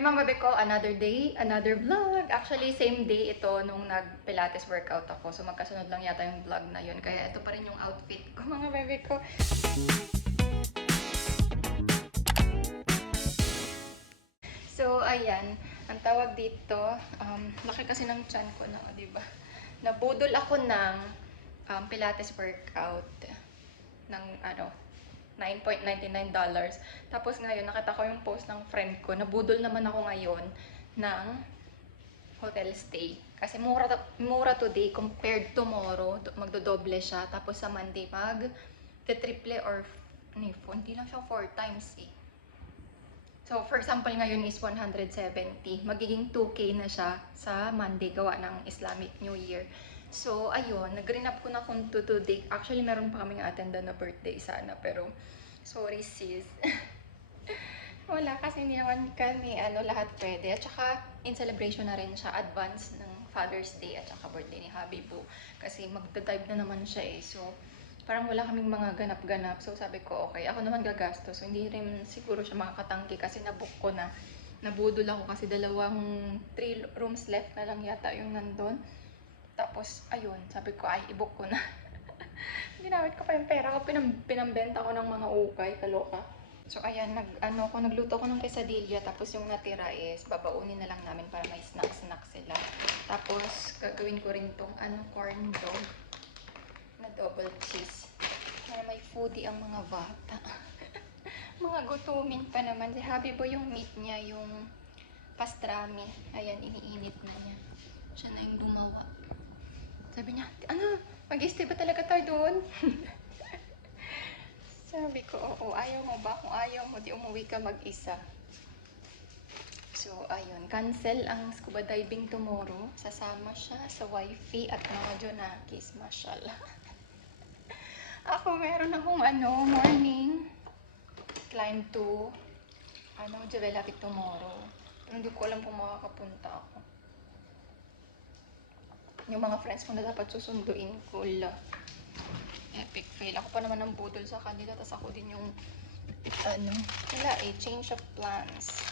Hi mga babe ko, another day, another vlog. Actually, same day ito nung nag-pilates workout ako. So magkasunod lang yata yung vlog na yun. Kaya ito pa rin yung outfit ko mga babe ko. So ayan, ang tawag dito, laki kasi ng tiyan ko na, di ba? Nabudol ako ng pilates workout ng $9.99. Tapos ngayon, nakita ko yung post ng friend ko. Nabudol naman ako ngayon ng hotel stay. Kasi mura today compared tomorrow. Magdodoble siya. Tapos sa Monday, triple or hindi lang siya 4 times eh. So, for example, ngayon is 170. Magiging 2K na siya sa Monday gawa ng Islamic New Year. So, ayun, nag-green up ko na kung today. Actually, meron pa kaming attendant na birthday sana. Pero, sorry sis. Wala kasi hindi naman kami lahat pwede. At saka, in celebration na rin siya, advance ng Father's Day at saka birthday ni Habibu. Kasi magda-dive na naman siya eh. So, parang wala kaming mga ganap-ganap. So, sabi ko, okay, ako naman gagastos. So, hindi rin siguro siya makakatangki kasi nabook ko na. Nabudol ako kasi 3 rooms left na lang yata yung nandun. Tapos, ayun, sabi ko, ay, i-book ko na. Ginamit ko pa yung pera ko, pinambenta ko ng mga ukay, kaloka. So, ayan, nagluto ko ng quesadilla, tapos yung natira is, babaunin na lang namin para may snack-snack sila. Tapos, gagawin ko rin tong, corn dog na double cheese. Para may foodie ang mga bata. Mga gutumin pa naman. Si Habibo yung meat niya, yung pastrami. Ayan, iniinit na niya. Siya na yung gumawa. Sabi niya, mag-stay ba talaga tayo doon? Sabi ko, oo, ayaw mo ba? Kung ayaw mo, di umuwi ka mag-isa. So, ayun, cancel ang scuba diving tomorrow. Sasama siya sa wifi at mga Jonakis, mashallah. Ako, meron akong morning climb to Jovelapit tomorrow. Pero hindi ko alam kung makakapunta ako. Yung mga friends ko na dapat susunduin ko, epic fail. Ako pa naman ang budol sa kanila, tapos ako din yung change of plans.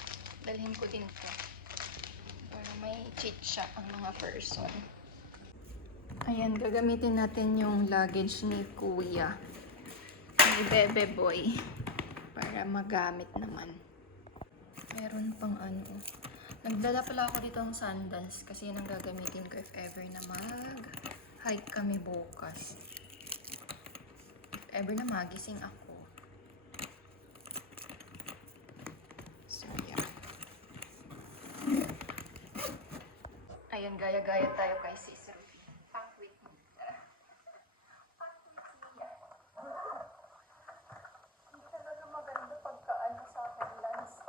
Dalhin ko din to para may cheat siya ang mga person. Ayan, gagamitin natin yung luggage ni Kuya, ni Bebe Boy, para magamit naman. Meron pang nagdala pala ako dito ng sandals kasi yun ang gagamitin ko if ever na mag-hike kami bukas. If ever na magising ako. So, yeah. Ayan, gaya-gaya tayo kay Sis Ruby. Punk with me. Punk with me. Hindi talaga maganda pagka sa akin lens.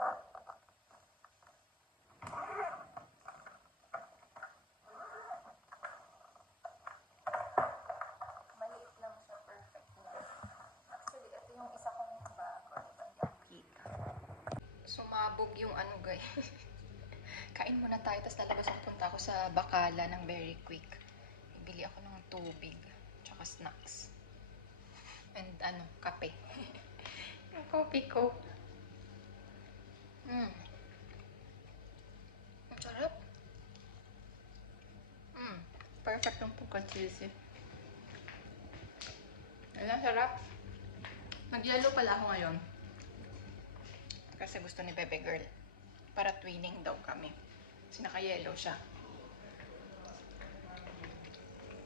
Maliit lang siya, perfect na. Actually, ito yung isa kong bago. Hindi ako kita. Sumabog yung guys. Kain muna tayo, tapos lalabas punta ako sa Bakala ng Very Quick. Ibili ako ng tubig, tsaka snacks. And kape. Yung coffee ko. Ang sarap. Perfect yung pagka-cheesy. Ayan, sarap. Mag-yellow pala ako ngayon. Kasi gusto ni Bebe Girl. Para twinning daw kami. Kasi naka-yellow siya.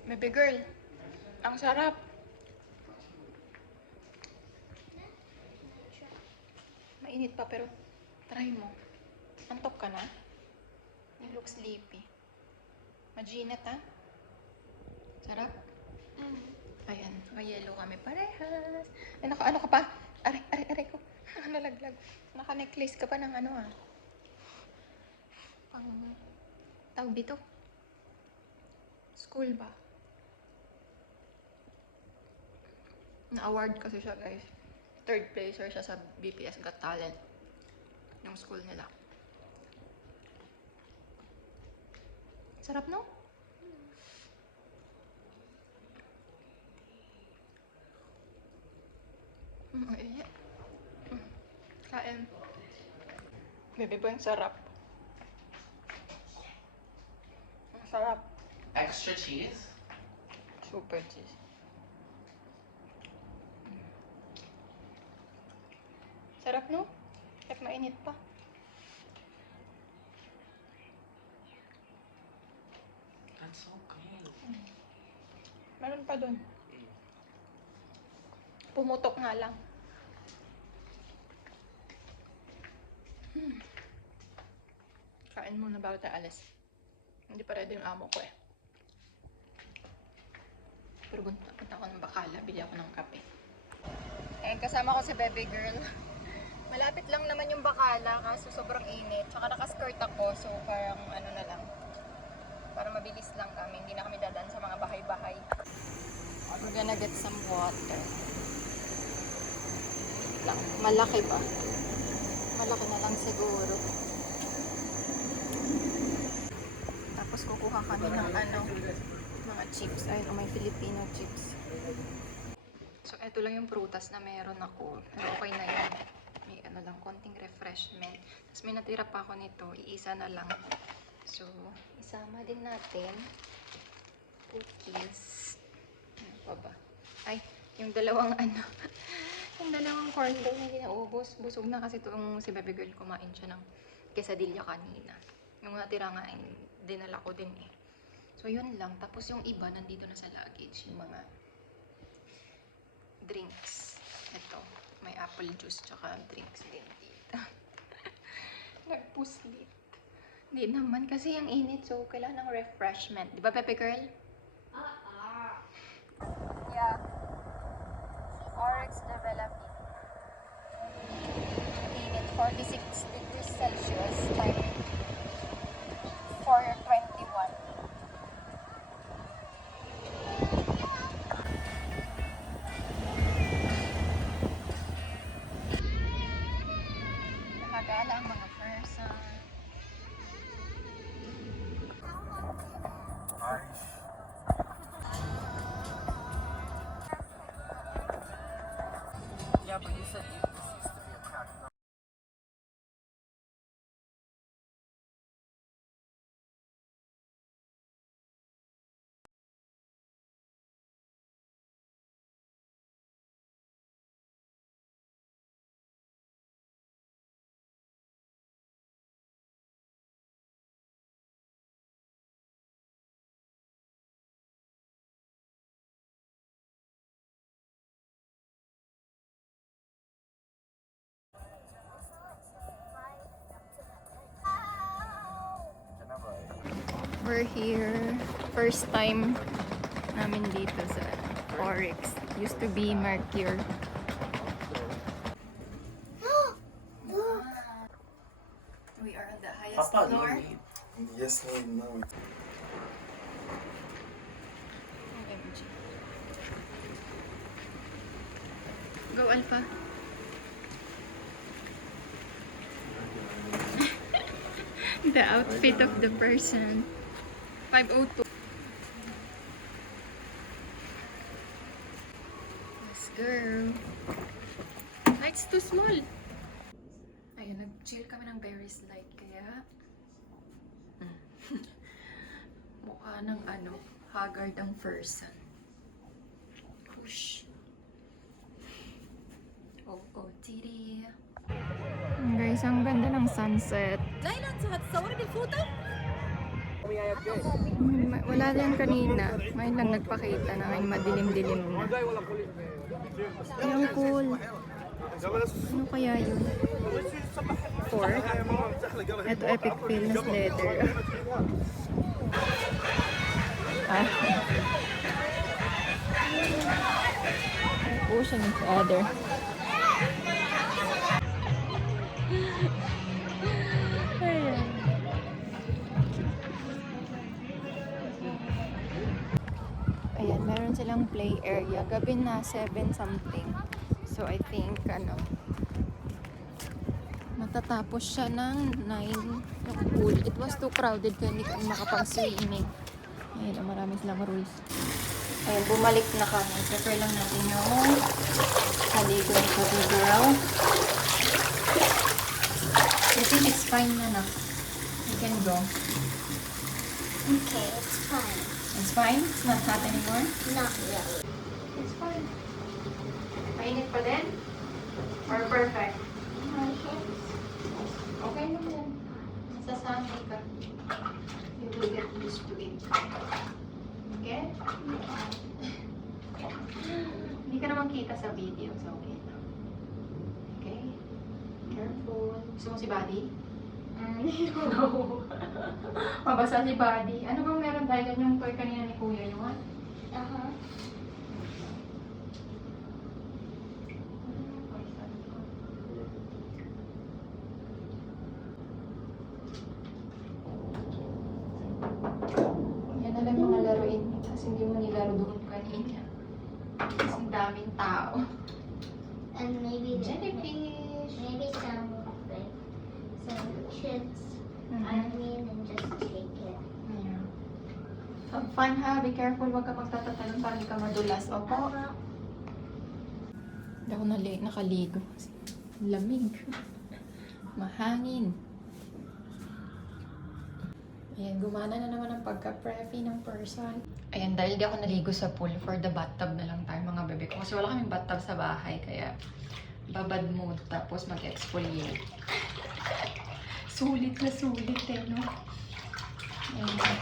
Bebe Girl, ang sarap. Mainit pa pero try mo. Antok ka na? You look sleepy. Maginat Sarap? Ayan, naka-yellow kami parehas. Ay, ano ka pa? Aray ko. Nalaglag. Naka-necklace ka pa ng pang tawag dito. School ba? Na-award kasi siya guys. 3rd placer siya sa BPS Got Talent. Yung school nila. Sarap no? Kain. Bebe po yung sarap. Sarap. Extra cheese? Super cheese. Sarap, no? Kahit mainit pa. That's so good. Meron pa dun. Pumutok nga lang. Kain muna bago tayo alis. Hindi pa ready yung amo ko eh. Pero punta ako ng Bakala, bili ako ng kape. Eh, kasama ko si baby girl. Malapit lang naman yung Bakala, kaso sobrang init. Tsaka nakaskirt ako, so parang ano na lang. Para mabilis lang kami, hindi na kami dadaan sa mga bahay-bahay. We're gonna get some water. Lang. Malaki ba? Malaki na lang siguro. Tapos kukuha kami ng ano, mga chips. Ayun, may Filipino chips. So, eto lang yung prutas na meron ako. Pero okay na yun. May ano lang, konting refreshment. Tapos may natira pa ako nito. Iisa na lang. So, isama din natin. Cookies. Ano pa ba? Ay, yung dalawang ano. Yung dalawang corn dog na ginaubos. Busog na kasi itong si baby girl kumain siya ng quesadilla kanina. Yung natira nga, dinala ko din eh. So, yun lang. Tapos yung iba, nandito na sa luggage. Yung mga drinks. Ito, may apple juice tsaka drinks din dito. Nagpuslit. Hindi naman kasi yung init. So, kailangan ng refreshment. Di ba, Pepe Girl? Yeah. Oryx developing. Init, 46 degrees Celsius. Time 4:21. Nakagala ang mga person. Yeah, but you said this used to be a crack. We're here. First time namin dito sa Oryx. Used to be Mercure. We are on the highest floor. Yes, no. OMG. Go, Alpha. The outfit of the person. 502. Yes, girl. Light's too small. Ayun, nag-chill kami ng berry slide, kaya mukha ng ano, haggard ang person. Whoosh. OOTD. Guys, ang ganda ng sunset. Wala din kanina. May lang nagpakita na may madilim-dilim na. Ang cool. Ano kaya yun? 4. Ito epic Films leather. Ocean is other. Ayan, meron silang play area. Gabi na, 7 something. So, I think, matatapos siya ng 9 yung pool. It was too crowded kaya hindi kami makapag-swimming. Ayan, marami silang rules. Ayan, bumalik na kami. Prepare lang natin yung haligo ni Baby Girl. I think it's fine na na. We can go. Okay, it's fine. It's fine? It's not hot anymore? Not really. It's fine. Mainit pa din? Or perfect? My hips. Okay lang yan. Masasanay ka. You will get used to it. Okay? Hindi ka naman kita sa video, so okay lang. Okay? Careful. Gusto mo si Buddy? No. Mabasa si Buddy. Ano bang meron tayo dyan yung toy kanina ni Kuya? Yung ano? Uh-huh. Yan na lang mga laruin kasi hindi mo nilaro doon kanina. Kasi ang daming tao. And maybe Jellyfish. maybe some like some kids. I mean, and just take it. Yeah. Have fun ha. Be careful. Huwag ka magtatatalon para hindi ka madulas. Opo. Hindi ako nakaligo. Ang lamig. Mahangin. Ayan, gumana na naman ang pagka-preppy ng person. Ayan, dahil di ako naligo sa pool, for the bathtub na lang tayo mga bebe ko. Kasi wala kaming bathtub sa bahay, kaya babad mode, tapos mag-exfoliate. Sulit na sulit eh, no? Ayan.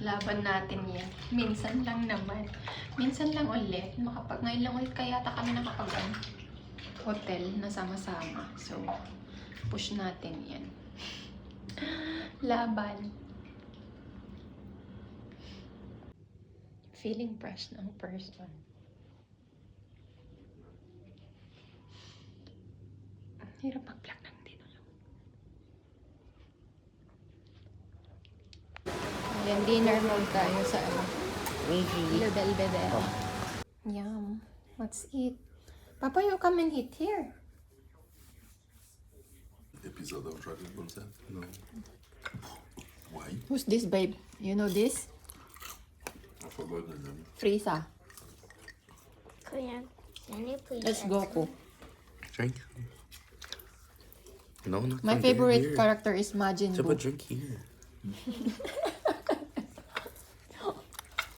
Laban natin yan. Minsan lang naman. Minsan lang ulit. Ngayon lang ulit kaya kami nakapag hotel na sama-sama. So, push natin yan. Laban. Feeling fresh ng person. Hirap mag-vlog ng dito lang. Ayan, dinner mode tayo sa Ilo del Bedel. Yum. Let's eat. Papa, you come and eat here. Épisode of Dragon Ball Z? No. Why? Who's this, babe? You know this? I forgot the name. Frieza. Kuya, can you please? That's Goku. Drink. No, not My from there, favorite here. character is Majin Yeah, but Buu. drink here.